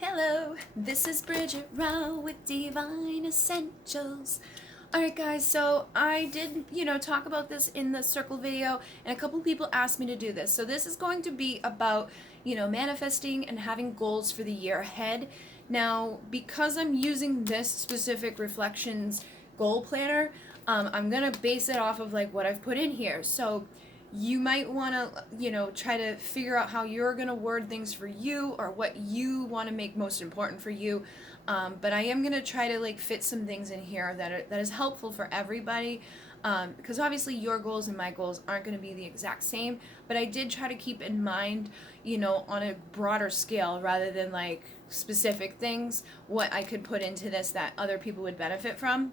Hello, this is Bridget Rau with Divine Essentials. Alright guys, so I did, talk about this in the circle video, and a couple people asked me to do this. So this is going to be about, manifesting and having goals for the year ahead. Now, because I'm using this specific reflections goal planner, I'm going to base it off of like what I've put in here. So you might want to, try to figure out how you're going to word things for you or what you want to make most important for you. But I am going to try to like fit some things in here that is helpful for everybody. Because obviously your goals and my goals aren't going to be the exact same, but I did try to keep in mind, on a broader scale rather than like specific things, what I could put into this that other people would benefit from.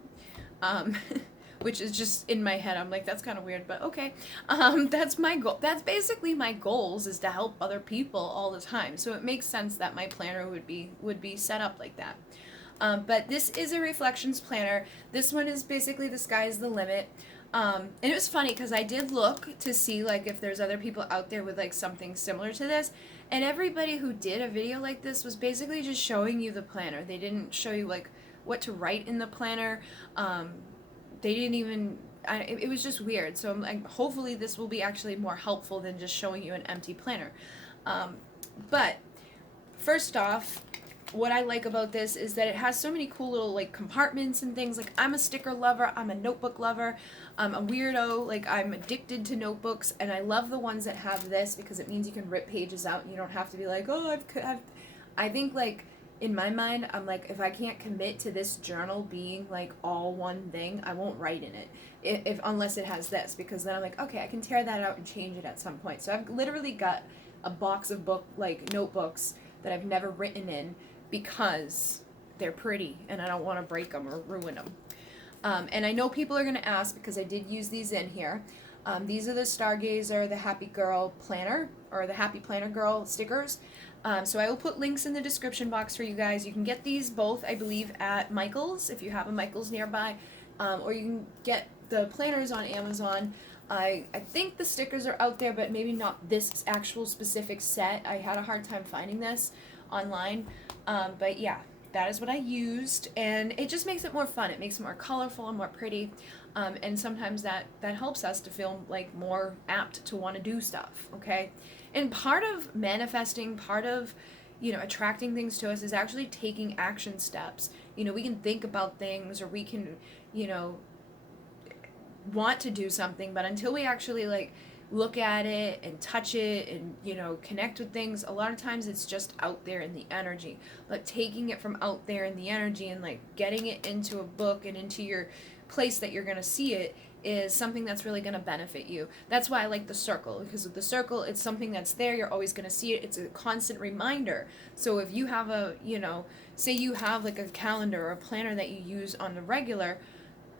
Which is just in my head. I'm like, that's kind of weird, but okay. That's my goal. That's basically my goals, is to help other people all the time. So it makes sense that my planner would be set up like that. But this is a reflections planner. This one is basically the sky's the limit. And it was funny because I did look to see like if there's other people out there with like something similar to this. And everybody who did a video like this was basically just showing you the planner. They didn't show you like what to write in the planner. They didn't even, it was just weird. So I'm like, hopefully this will be actually more helpful than just showing you an empty planner. But first off, what I like about this is that it has so many cool little like compartments and things. Like, I'm a sticker lover, I'm a notebook lover, I'm a weirdo, like I'm addicted to notebooks, and I love the ones that have this because it means you can rip pages out and you don't have to be like, oh, I think like, in my mind, I'm like, if I can't commit to this journal being like all one thing, I won't write in it, if unless it has this, because then I'm like, okay, I can tear that out and change it at some point. So I've literally got a box of notebooks that I've never written in because they're pretty and I don't want to break them or ruin them. And I know people are going to ask, because I did use these in here. These are the Stargazer, the Happy Girl Planner, or the Happy Planner Girl stickers. So I will put links in the description box for you guys. You can get these both, I believe, at Michael's, if you have a Michael's nearby, or you can get the planners on Amazon. I think the stickers are out there, but maybe not this actual specific set. I had a hard time finding this online, but yeah, that is what I used, and it just makes it more fun. It makes it more colorful and more pretty, and sometimes that helps us to feel like more apt to want to do stuff, okay? And part of manifesting, part of, attracting things to us is actually taking action steps. We can think about things, or we can, want to do something, but until we actually like look at it and touch it and connect with things, a lot of times it's just out there in the energy. But taking it from out there in the energy and like getting it into a book and into your place that you're going to see it is something that's really going to benefit you. That's why I like the circle, because with the circle, it's something that's there, you're always going to see it, it's a constant reminder. So if you have a, say you have like a calendar or a planner that you use on the regular,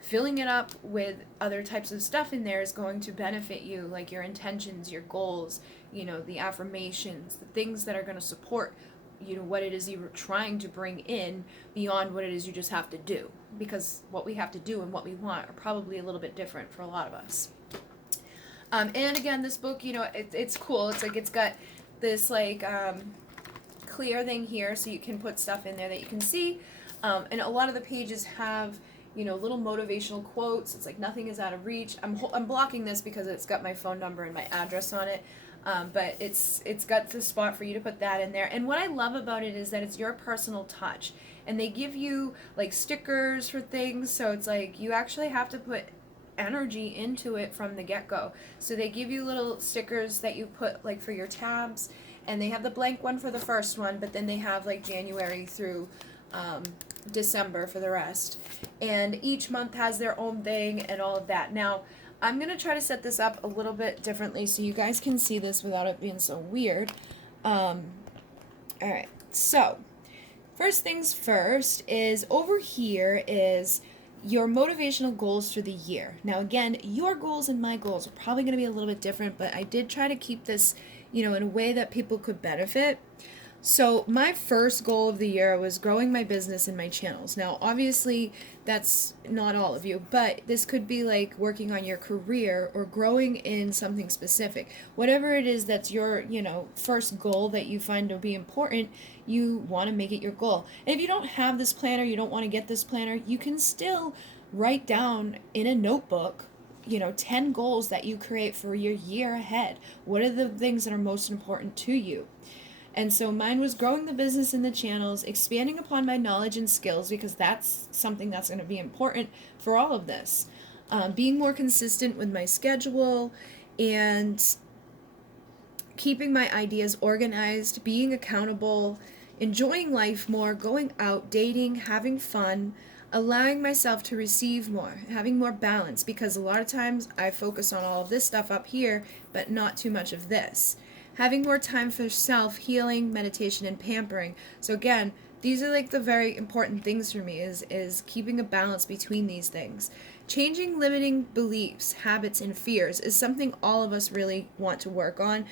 filling it up with other types of stuff in there is going to benefit you, like your intentions, your goals, the affirmations, the things that are going to support, what it is you're trying to bring in beyond what it is you just have to do. Because what we have to do and what we want are probably a little bit different for a lot of us. And again, this book, it's cool. It's like, it's got this like clear thing here, so you can put stuff in there that you can see. And a lot of the pages have little motivational quotes. It's like, nothing is out of reach. I'm blocking this because it's got my phone number and my address on it. But it's got the spot for you to put that in there. And what I love about it is that it's your personal touch. And they give you like stickers for things. So it's like, you actually have to put energy into it from the get-go. So they give you little stickers that you put like for your tabs. And they have the blank one for the first one, but then they have like January through December for the rest, and each month has their own thing and all of that. Now I'm gonna try to set this up a little bit differently so you guys can see this without it being so weird. Alright, so first things first is over here is your motivational goals for the year. Now again, your goals and my goals are probably going to be a little bit different, but I did try to keep this in a way that people could benefit. So my first goal of the year was growing my business and my channels. Now, obviously, that's not all of you, but this could be like working on your career or growing in something specific. Whatever it is that's your, first goal that you find to be important, you want to make it your goal. And if you don't have this planner, you don't want to get this planner, you can still write down in a notebook 10 goals that you create for your year ahead. What are the things that are most important to you? And so mine was growing the business and the channels, expanding upon my knowledge and skills, because that's something that's going to be important for all of this. Being more consistent with my schedule and keeping my ideas organized, being accountable, enjoying life more, going out, dating, having fun, allowing myself to receive more, having more balance, because a lot of times I focus on all of this stuff up here, but not too much of this. Having more time for self-healing, meditation, and pampering. So again, these are like the very important things for me, is keeping a balance between these things. Changing limiting beliefs, habits, and fears is something all of us really want to work on.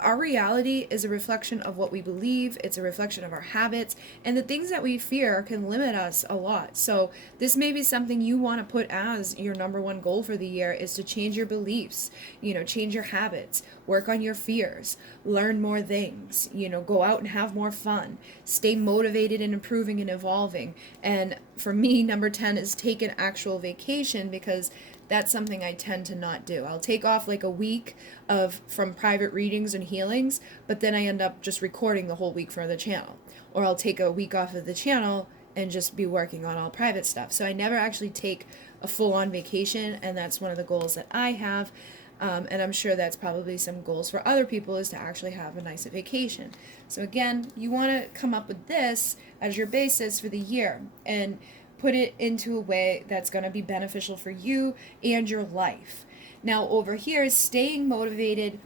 Our reality is a reflection of what we believe. It's a reflection of our habits, and the things that we fear can limit us a lot. So this may be something you want to put as your number one goal for the year, is to change your beliefs, change your habits, work on your fears, learn more things, go out and have more fun, stay motivated and improving and evolving. And for me, number 10 is take an actual vacation, because that's something I tend to not do. I'll take off like a week from private readings and healings, but then I end up just recording the whole week for the channel. Or I'll take a week off of the channel and just be working on all private stuff. So I never actually take a full-on vacation, and that's one of the goals that I have. And I'm sure that's probably some goals for other people, is to actually have a nice vacation. So again, you want to come up with this as your basis for the year and put it into a way that's going to be beneficial for you and your life. Now over here, staying motivated,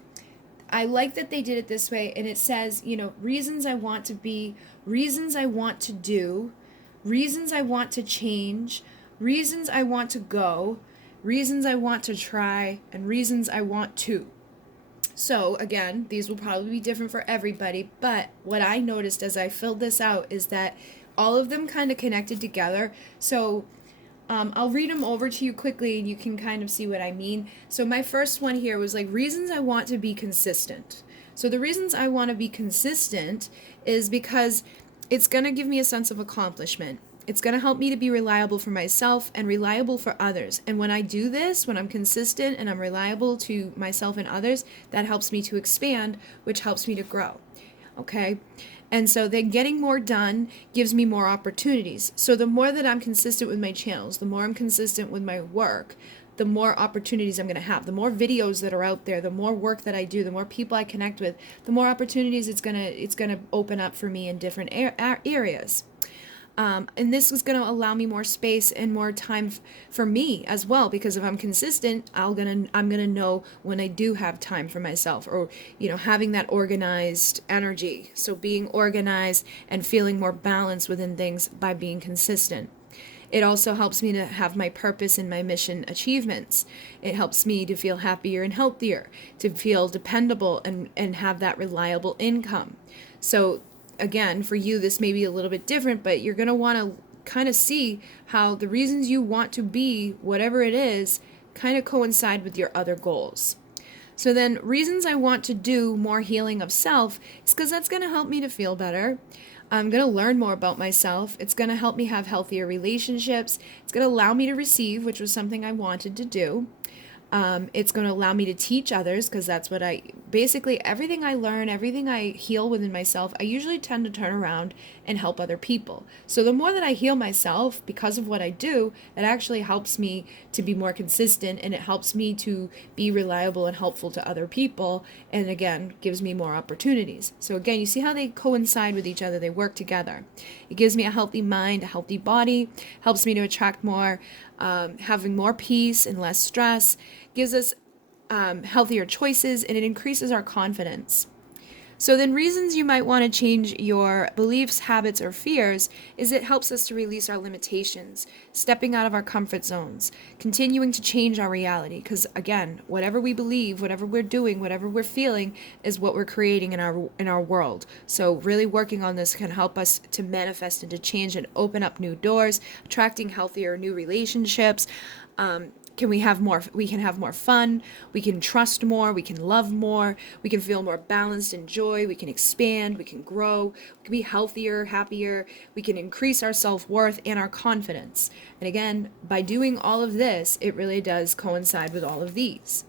I like that they did it this way, and it says, reasons I want to be, reasons I want to do, reasons I want to change, reasons I want to go, reasons I want to try, and reasons I want to. So again, these will probably be different for everybody, but what I noticed as I filled this out is that all of them kind of connected together. So I'll read them over to you quickly, and you can kind of see what I mean. So my first one here was like reasons I want to be consistent. So the reasons I want to be consistent is because it's going to give me a sense of accomplishment. It's going to help me to be reliable for myself and reliable for others. And when I do this, when I'm consistent and I'm reliable to myself and others, that helps me to expand, which helps me to grow. Okay? And so then getting more done gives me more opportunities. So the more that I'm consistent with my channels, the more I'm consistent with my work, the more opportunities I'm going to have. The more videos that are out there, the more work that I do, the more people I connect with, the more opportunities it's going to open up for me in different areas. And this is going to allow me more space and more time for me as well, because if I'm consistent, I'm gonna know when I do have time for myself, or having that organized energy. So being organized and feeling more balanced within things by being consistent. It also helps me to have my purpose and my mission achievements. It helps me to feel happier and healthier, to feel dependable and have that reliable income. So again, for you, this may be a little bit different, but you're going to want to kind of see how the reasons you want to be, whatever it is, kind of coincide with your other goals. So then reasons I want to do more healing of self is because that's going to help me to feel better. I'm going to learn more about myself. It's going to help me have healthier relationships. It's going to allow me to receive, which was something I wanted to do. It's going to allow me to teach others, because that's what basically everything I learn, everything I heal within myself, I usually tend to turn around and help other people. So the more that I heal myself because of what I do, it actually helps me to be more consistent, and it helps me to be reliable and helpful to other people, and again, gives me more opportunities. So again, you see how they coincide with each other, they work together. It gives me a healthy mind, a healthy body, helps me to attract more, having more peace and less stress, gives us healthier choices, and it increases our confidence. So then reasons you might want to change your beliefs, habits, or fears is it helps us to release our limitations, stepping out of our comfort zones, continuing to change our reality. Because again, whatever we believe, whatever we're doing, whatever we're feeling is what we're creating in our world. So really working on this can help us to manifest and to change and open up new doors, attracting healthier new relationships. We can have more fun, we can trust more, we can love more, we can feel more balanced and joy, we can expand, we can grow, we can be healthier, happier, we can increase our self-worth and our confidence. And again, by doing all of this, it really does coincide with all of these.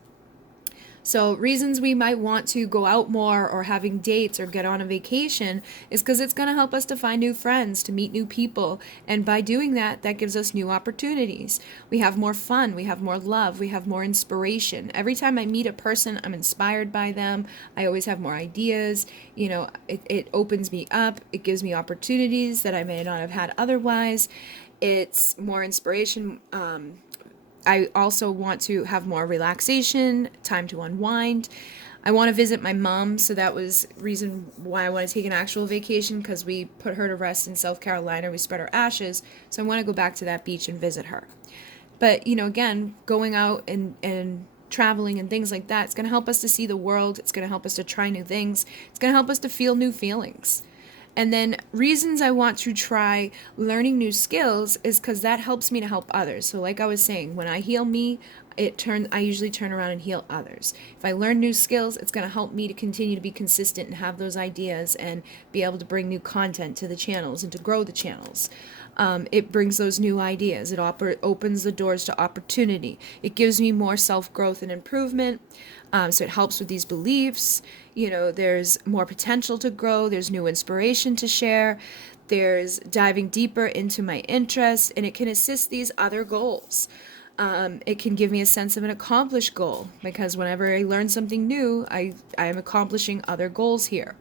So reasons we might want to go out more or having dates or get on a vacation is because it's going to help us to find new friends, to meet new people. And by doing that, that gives us new opportunities. We have more fun. We have more love. We have more inspiration. Every time I meet a person, I'm inspired by them. I always have more ideas. It opens me up. It gives me opportunities that I may not have had otherwise. It's more inspiration. I also want to have more relaxation, time to unwind. I want to visit my mom, so that was reason why I want to take an actual vacation, because we put her to rest in South Carolina. We spread her ashes, so I want to go back to that beach and visit her. But, again, going out and traveling and things like that, it's going to help us to see the world. It's going to help us to try new things. It's going to help us to feel new feelings. And then reasons I want to try learning new skills is because that helps me to help others. So like I was saying, when I heal me, I usually turn around and heal others. If I learn new skills, it's going to help me to continue to be consistent and have those ideas and be able to bring new content to the channels and to grow the channels. It brings those new ideas. It opens the doors to opportunity. It gives me more self-growth and improvement. So it helps with these beliefs. There's more potential to grow. There's new inspiration to share. There's diving deeper into my interests, and it can assist these other goals. It can give me a sense of an accomplished goal, because whenever I learn something new, I am accomplishing other goals here.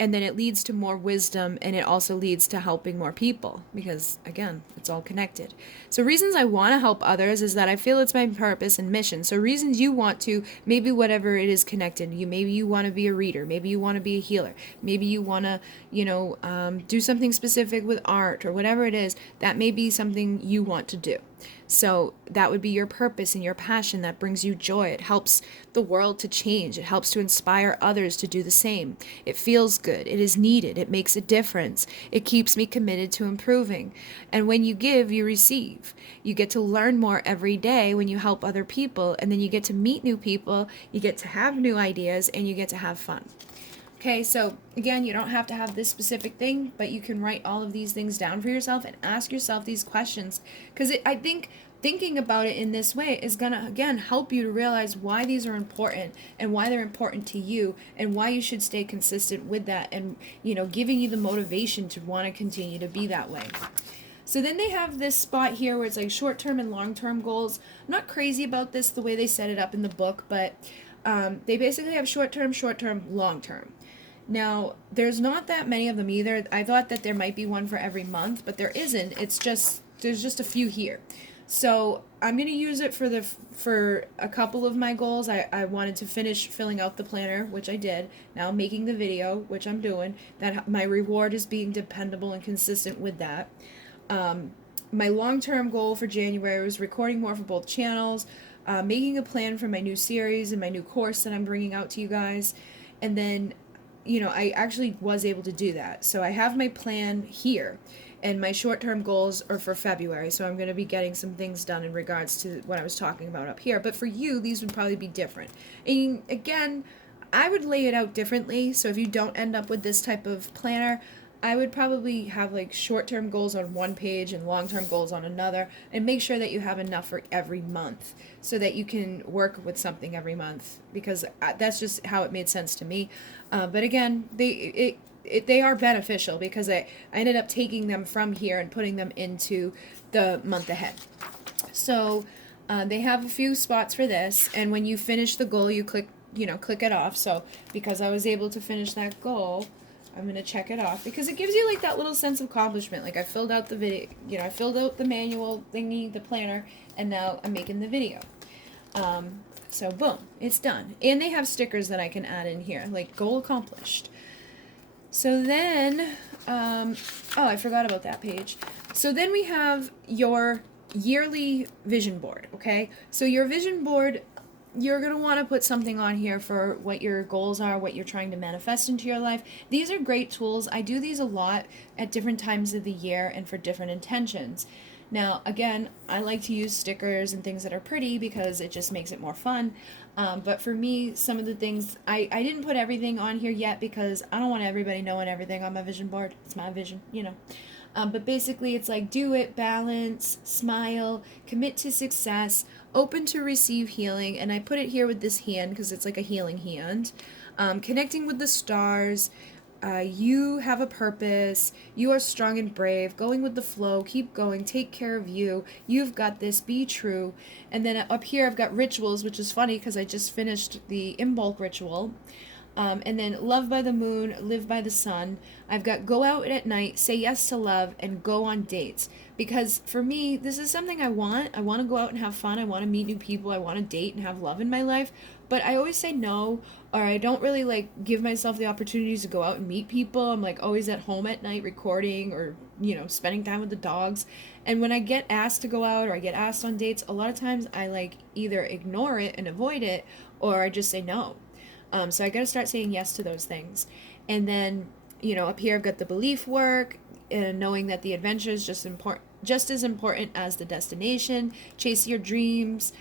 And then it leads to more wisdom, and it also leads to helping more people, because again, it's all connected. So reasons I want to help others is that I feel it's my purpose and mission. So reasons you want to, maybe whatever it is connected, maybe you want to be a reader, maybe you want to be a healer, maybe you want to, do something specific with art or whatever it is, that may be something you want to do. So that would be your purpose and your passion that brings you joy. It helps the world to change. It helps to inspire others to do the same. It feels good. It is needed. It makes a difference. It keeps me committed to improving. And when you give, you receive. You get to learn more every day when you help other people, and then you get to meet new people, you get to have new ideas, and you get to have fun. Okay, so again, you don't have to have this specific thing, but you can write all of these things down for yourself and ask yourself these questions, because I think thinking about it in this way is going to, again, help you to realize why these are important and why they're important to you and why you should stay consistent with that, and, giving you the motivation to want to continue to be that way. So then they have this spot here where it's like short-term and long-term goals. I'm not crazy about this, the way they set it up in the book, but they basically have short-term, long-term. Now, there's not that many of them either. I thought that there might be one for every month, but there isn't. There's just a few here. So I'm going to use it for a couple of my goals. I wanted to finish filling out the planner, which I did. Now I'm making the video, which I'm doing. That my reward is being dependable and consistent with that. My long-term goal for January was recording more for both channels, making a plan for my new series and my new course that I'm bringing out to you guys. And then, I actually was able to do that. So I have my plan here, and my short-term goals are for February. So I'm going to be getting some things done in regards to what I was talking about up here. But for you, these would probably be different. And again, I would lay it out differently. So if you don't end up with this type of planner, I would probably have like short-term goals on one page and long-term goals on another, and make sure that you have enough for every month so that you can work with something every month, because that's just how it made sense to me. But again, they are beneficial, because I ended up taking them from here and putting them into the month ahead. So they have a few spots for this, and when you finish the goal, you click it off. So because I was able to finish that goal, I'm going to check it off, because it gives you like that little sense of accomplishment. Like I filled out the video, I filled out the manual thingy, the planner, and now I'm making the video. So boom, it's done. And they have stickers that I can add in here, like goal accomplished. So then, oh, I forgot about that page. So then we have your yearly vision board, okay? So your vision board, you're going to want to put something on here for what your goals are, what you're trying to manifest into your life. These are great tools. I do these a lot at different times of the year and for different intentions. Now, again, I like to use stickers and things that are pretty because it just makes it more fun. But for me, some of the things, I didn't put everything on here yet because I don't want everybody knowing everything on my vision board. It's my vision, you know. But basically, it's like do it, balance, smile, commit to success, open to receive healing. And I put it here with this hand because it's like a healing hand. Connecting with the stars. You have a purpose. You are strong and brave. Going with the flow. Keep going. Take care of you. You've got this. Be true. And then up here, I've got rituals, which is funny because I just finished the Imbolc ritual. And then love by the moon, live by the sun. I've got go out at night, say yes to love, and go on dates. Because for me, this is something I want. I want to go out and have fun. I want to meet new people. I want to date and have love in my life. But I always say no, or I don't really like give myself the opportunities to go out and meet people. I'm like always at home at night recording or, you know, spending time with the dogs. And when I get asked to go out or I get asked on dates, a lot of times I like either ignore it and avoid it, or I just say no. So I got to start saying yes to those things. And then, you know, up here I've got the belief work, and knowing that the adventure is just as important as the destination. Chase your dreams.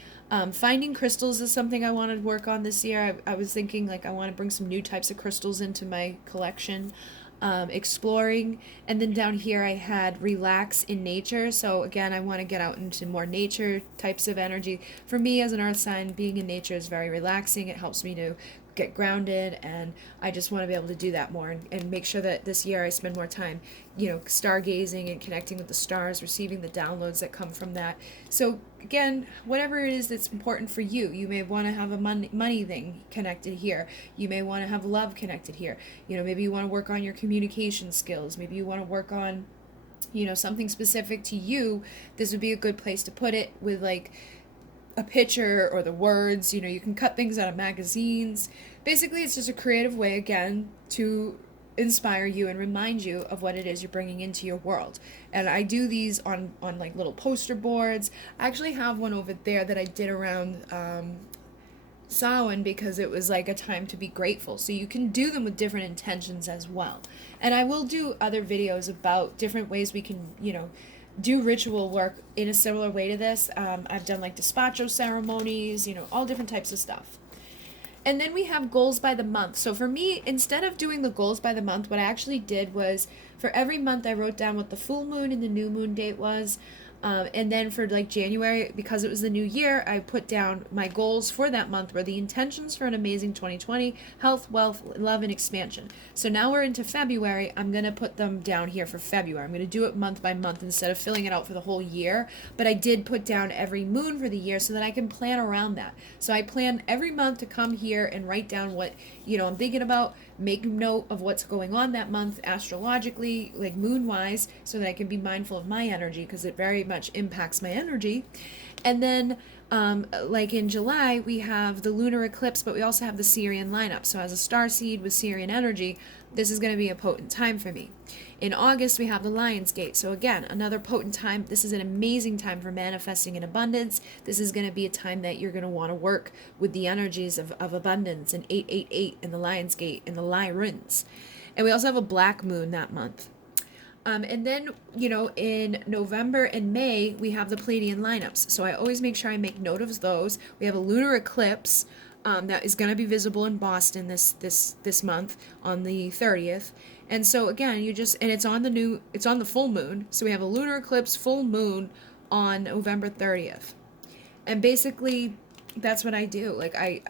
Finding crystals is something I want to work on this year. I was thinking like I want to bring some new types of crystals into my collection. Exploring, and then down here I had relax in nature. So again, I want to get out into more nature types of energy. For me as an earth sign, being in nature is very relaxing. It helps me to get grounded, and I just want to be able to do that more and make sure that this year I spend more time, you know, stargazing and connecting with the stars, receiving the downloads that come from that. So again, whatever it is that's important for you, you may want to have a money thing connected here. You may want to have love connected here. You know, maybe you want to work on your communication skills. Maybe you want to work on, you know, something specific to you. This would be a good place to put it with like a picture or the words. You know, you can cut things out of magazines. Basically, it's just a creative way, again, to inspire you and remind you of what it is you're bringing into your world. And I do these on like little poster boards. I actually have one over there that I did around Samhain because it was like a time to be grateful. So you can do them with different intentions as well. And I will do other videos about different ways we can, you know, do ritual work in a similar way to this. I've done like despacho ceremonies, you know, all different types of stuff. And then we have goals by the month. So for me, instead of doing the goals by the month, what I actually did was for every month I wrote down what the full moon and the new moon date was. And then for like January, because it was the new year, I put down my goals for that month were the intentions for an amazing 2020, health, wealth, love, and expansion. So now we're into February. I'm going to put them down here for February. I'm going to do it month by month instead of filling it out for the whole year. But I did put down every moon for the year so that I can plan around that. So I plan every month to come here and write down what, you know, I'm thinking about, make note of what's going on that month astrologically, like moon-wise, so that I can be mindful of my energy because it very much impacts my energy. And then like in July, we have the lunar eclipse, but we also have the Sirian lineup. So as a starseed with Sirian energy, this is going to be a potent time for me. In August, we have the Lion's Gate. So again, another potent time. This is an amazing time for manifesting in abundance. This is going to be a time that you're going to want to work with the energies of abundance and 888 and the Lion's Gate and the Lyrans. And we also have a black moon that month. And then, you know, in November and May, we have the Pleiadian lineups. So I always make sure I make note of those. We have a lunar eclipse that is going to be visible in Boston this month on the 30th. And so again, and it's on the full moon. So we have a lunar eclipse, full moon on November 30th. And basically, that's what I do.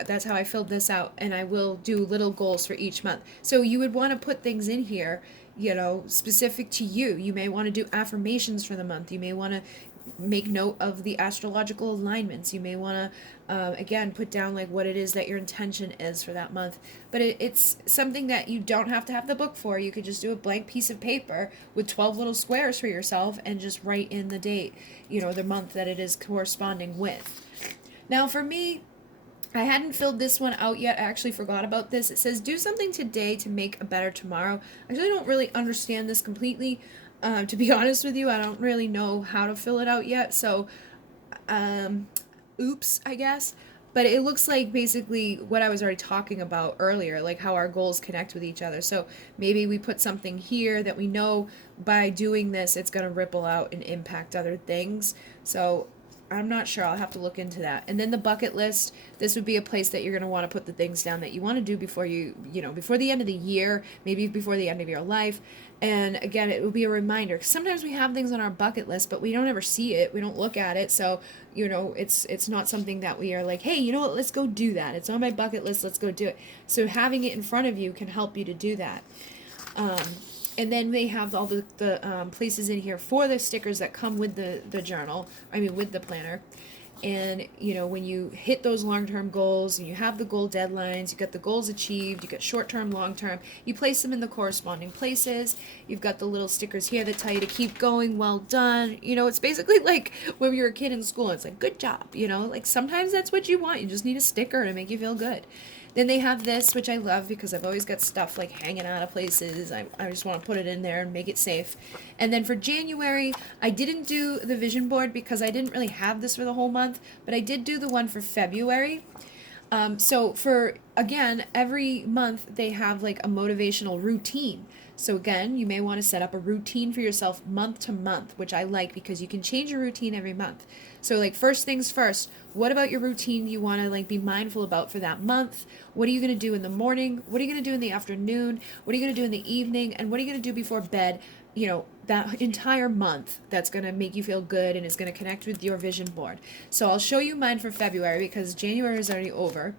That's how I filled this out. And I will do little goals for each month. So you would want to put things in here, you know, specific to you. You may want to do affirmations for the month. You may want to make note of the astrological alignments. You may want to, again, put down like what it is that your intention is for that month. But it's something that you don't have to have the book for. You could just do a blank piece of paper with 12 little squares for yourself and just write in the date, you know, the month that it is corresponding with. Now for me, I hadn't filled this one out yet. I actually forgot about this. It says, do something today to make a better tomorrow. I actually don't really understand this completely. To be honest with you, I don't really know how to fill it out yet. So, oops, I guess. But it looks like basically what I was already talking about earlier, like how our goals connect with each other. So maybe we put something here that we know by doing this, it's going to ripple out and impact other things. So I'm not sure. I'll have to look into that. And then the bucket list, this would be a place that you're going to want to put the things down that you want to do before before the end of the year, maybe before the end of your life. And again, it will be a reminder. 'Cause sometimes we have things on our bucket list, but we don't ever see it. We don't look at it. So, it's not something that we are like, hey, you know what, let's go do that. It's on my bucket list. Let's go do it. So having it in front of you can help you to do that. And then they have all the places in here for the stickers that come with the journal, with the planner. And, when you hit those long-term goals and you have the goal deadlines, you get the goals achieved, you get short-term, long-term, you place them in the corresponding places. You've got the little stickers here that tell you to keep going, well done. It's basically like when you're a kid in school, it's like, good job, like sometimes that's what you want. You just need a sticker to make you feel good. Then they have this, which I love because I've always got stuff like hanging out of places. I just want to put it in there and make it safe. And then for January, I didn't do the vision board because I didn't really have this for the whole month, but I did do the one for February. So for, again, every month they have like a motivational routine. So again, you may want to set up a routine for yourself month to month, which I like because you can change your routine every month. So like first things first, what about your routine you want to like be mindful about for that month? What are you going to do in the morning? What are you going to do in the afternoon? What are you going to do in the evening? And what are you going to do before bed? That entire month that's going to make you feel good and is going to connect with your vision board. So I'll show you mine for February because January is already over.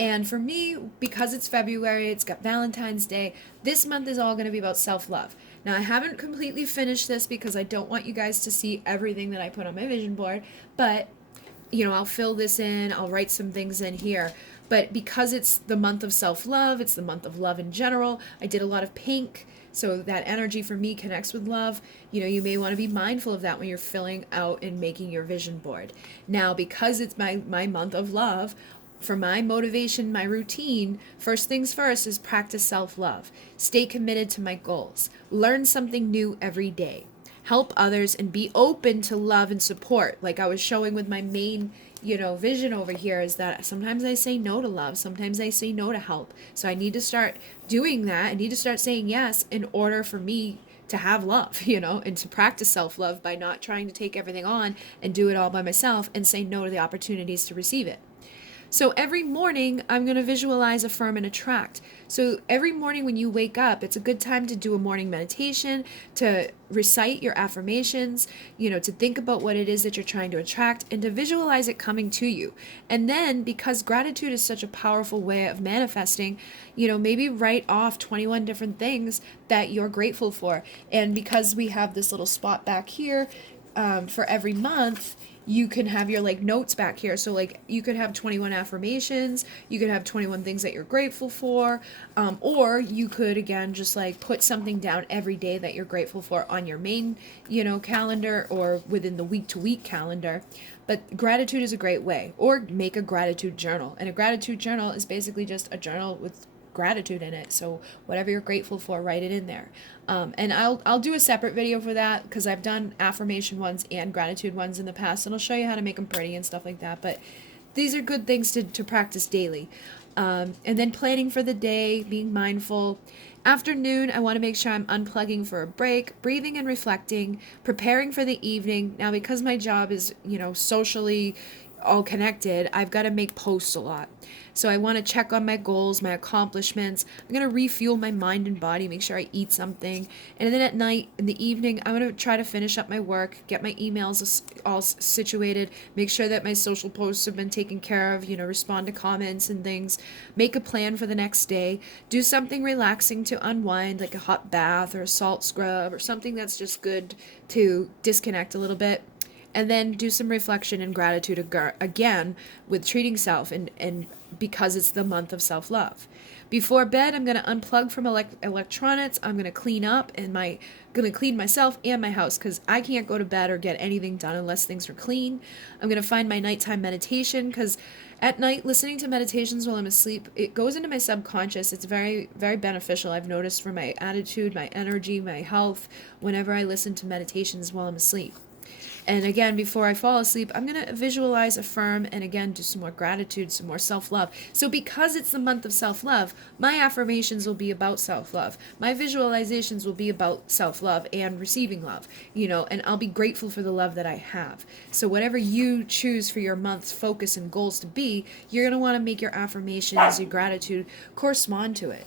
And for me, because it's February, it's got Valentine's Day, this month is all going to be about self-love. Now, I haven't completely finished this because I don't want you guys to see everything that I put on my vision board, but, I'll fill this in, I'll write some things in here. But because it's the month of self-love, it's the month of love in general, I did a lot of pink, so that energy for me connects with love. You may want to be mindful of that when you're filling out and making your vision board. Now, because it's my month of love, for my motivation, my routine, first things first is practice self-love. Stay committed to my goals. Learn something new every day. Help others and be open to love and support. Like I was showing with my main, vision over here is that sometimes I say no to love. Sometimes I say no to help. So I need to start doing that. I need to start saying yes in order for me to have love, and to practice self-love by not trying to take everything on and do it all by myself and say no to the opportunities to receive it. So every morning, I'm going to visualize, affirm, and attract. So every morning when you wake up, it's a good time to do a morning meditation, to recite your affirmations, to think about what it is that you're trying to attract, and to visualize it coming to you. And then, because gratitude is such a powerful way of manifesting, maybe write off 21 different things that you're grateful for. And because we have this little spot back here for every month, you can have your notes back here. So you could have 21 affirmations, you could have 21 things that you're grateful for, or you could again just put something down every day that you're grateful for on your main calendar or within the week to week calendar. But gratitude is a great way. Or make a gratitude journal. And a gratitude journal is basically just a journal with gratitude in it. So whatever you're grateful for, write it in there. And I'll do a separate video for that because I've done affirmation ones and gratitude ones in the past, and I'll show you how to make them pretty and stuff like that. But these are good things to practice daily. And then planning for the day, being mindful. Afternoon, I want to make sure I'm unplugging for a break, breathing and reflecting, preparing for the evening. Now, because my job is, socially all connected, I've got to make posts a lot. So I want to check on my goals, my accomplishments. I'm going to refuel my mind and body, make sure I eat something. And then at night, in the evening, I'm going to try to finish up my work, get my emails all situated, make sure that my social posts have been taken care of, respond to comments and things, make a plan for the next day, do something relaxing to unwind, like a hot bath or a salt scrub or something that's just good to disconnect a little bit. and then do some reflection and gratitude again with treating self, and because it's the month of self-love. Before bed, I'm going to unplug from electronics. I'm going to clean up and going to clean myself and my house, because I can't go to bed or get anything done unless things are clean. I'm going to find my nighttime meditation, because at night, listening to meditations while I'm asleep, it goes into my subconscious. It's very, very beneficial. I've noticed for my attitude, my energy, my health, whenever I listen to meditations while I'm asleep. And again, before I fall asleep, I'm going to visualize, affirm, and again, do some more gratitude, some more self-love. So because it's the month of self-love, my affirmations will be about self-love. My visualizations will be about self-love and receiving love, and I'll be grateful for the love that I have. So whatever you choose for your month's focus and goals to be, you're going to want to make your affirmations, your gratitude correspond to it.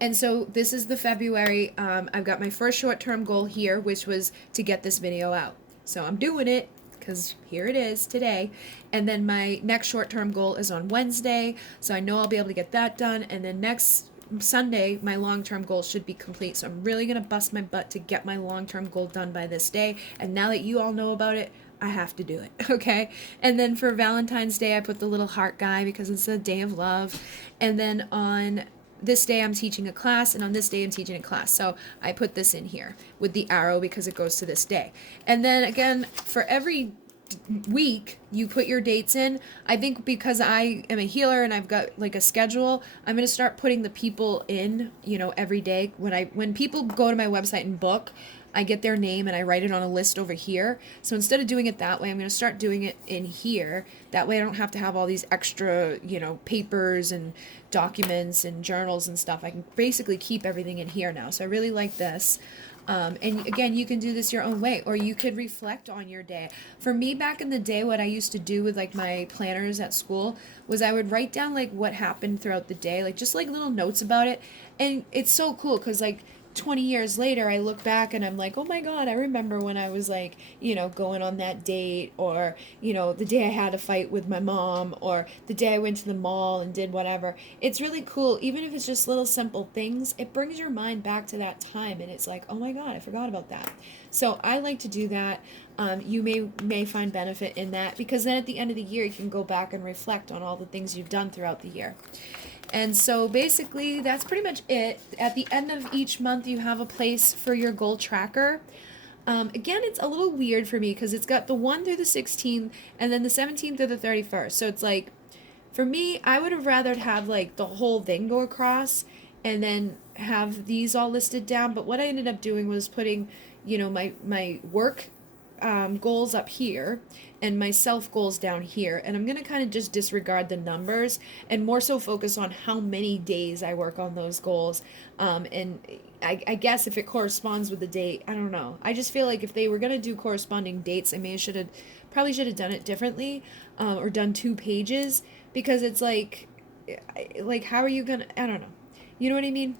And so this is the February. I've got my first short-term goal here, which was to get this video out. So I'm doing it because here it is today. And then my next short-term goal is on Wednesday. So I know I'll be able to get that done. And then next Sunday, my long-term goal should be complete. So I'm really going to bust my butt to get my long-term goal done by this day. And now that you all know about it, I have to do it, okay? And then for Valentine's Day, I put the little heart guy because it's a day of love. And then on this day I'm teaching a class, and on this day I'm teaching a class. So I put this in here with the arrow because it goes to this day. And then again, for every week you put your dates in. I think because I am a healer and I've got like a schedule, I'm going to start putting the people in, every day. When people go to my website and book, I get their name and I write it on a list over here. So instead of doing it that way, I'm going to start doing it in here. That way I don't have to have all these extra, papers and documents and journals and stuff. I can basically keep everything in here now. So I really like this. And again, you can do this your own way, or you could reflect on your day. For me, back in the day, what I used to do with like my planners at school was I would write down like what happened throughout the day, like just like little notes about it. And it's so cool because like 20 years later, I look back and I'm like, oh my God, I remember when I was like, going on that date, or, the day I had a fight with my mom, or the day I went to the mall and did whatever. It's really cool. Even if it's just little simple things, it brings your mind back to that time. And it's like, oh my God, I forgot about that. So I like to do that. You may find benefit in that, because then at the end of the year, you can go back and reflect on all the things you've done throughout the year. And so basically that's pretty much it. At the end of each month, you have a place for your goal tracker. Again, it's a little weird for me because it's got the 1 through the 16th and then the 17th through the 31st. So it's like, for me, I would have rather have like the whole thing go across and then have these all listed down. But what I ended up doing was putting, my work goals up here and my self goals down here, and I'm going to kind of just disregard the numbers and more so focus on how many days I work on those goals. And I guess if it corresponds with the date, I don't know. I just feel like if they were going to do corresponding dates, I probably should have done it differently, or done 2 pages, because it's like how are you gonna, I don't know, you know what I mean?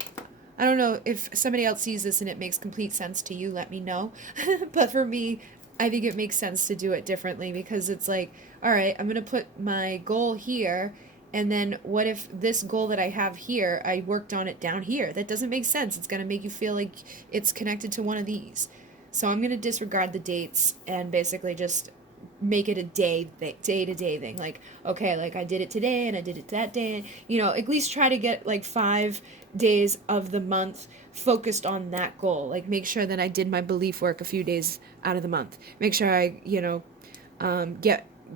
I don't know if somebody else sees this and it makes complete sense to you, let me know. But for me, I think it makes sense to do it differently, because it's like, all right, I'm going to put my goal here, and then what if this goal that I have here, I worked on it down here? That doesn't make sense. It's going to make you feel like it's connected to one of these. So I'm going to disregard the dates and basically just make it a day-to-day thing. Like, okay, like I did it today and I did it that day. At least try to get like 5 days of the month focused on that goal. Like make sure that I did my belief work a few days out of the month. Make sure I,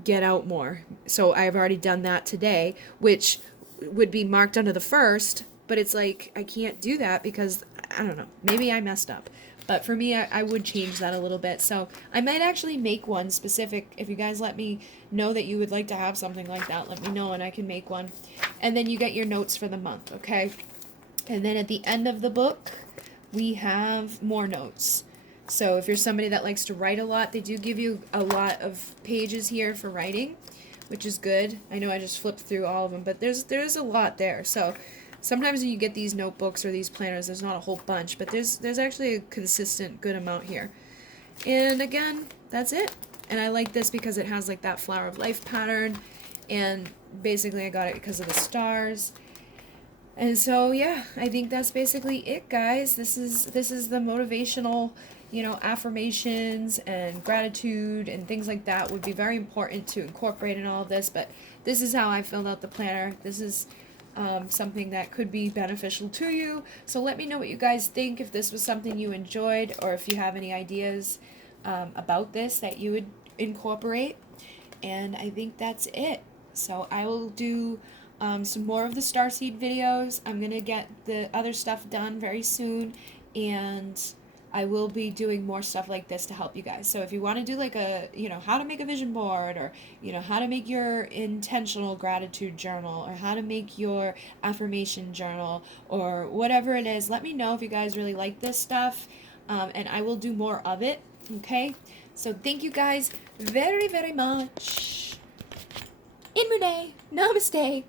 get out more. So I've already done that today, which would be marked under the 1st, but it's like I can't do that because I don't know, maybe I messed up. But for me, I would change that a little bit. So I might actually make one specific. If you guys let me know that you would like to have something like that, let me know and I can make one. And then you get your notes for the month, okay? And then at the end of the book, we have more notes. So if you're somebody that likes to write a lot, they do give you a lot of pages here for writing, which is good. I know I just flipped through all of them, but there's a lot there. So sometimes when you get these notebooks or these planners, there's not a whole bunch, but there's actually a consistent good amount here. And again, that's it. And I like this because it has like that flower of life pattern, and basically I got it because of the stars. And so yeah, I think that's basically it, guys. This is the motivational, you know, affirmations and gratitude and things like that would be very important to incorporate in all of this. But this is how I filled out the planner. This is something that could be beneficial to you. So let me know what you guys think, if this was something you enjoyed, or if you have any ideas about this that you would incorporate. And I think that's it. So I will do some more of the Starseed videos. I'm going to get the other stuff done very soon, and I will be doing more stuff like this to help you guys. So if you want to do like a, you know, how to make a vision board, or, you know, how to make your intentional gratitude journal, or how to make your affirmation journal, or whatever it is, let me know if you guys really like this stuff, and I will do more of it. Okay? So thank you guys very, very much. In Renee, namaste.